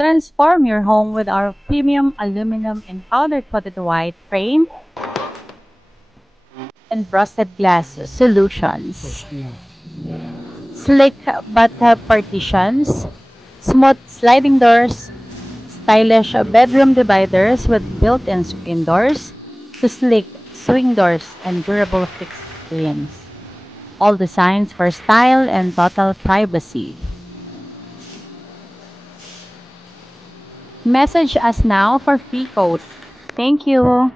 Transform your home with our premium aluminum and powder-coated white frame and frosted glass solutions. Slick bathtub partitions, smooth sliding doors, stylish bedroom dividers with built-in screen doors, to sleek swing doors and durable fixed screens. All designs for style and total privacy. Message us now for free code. Thank you.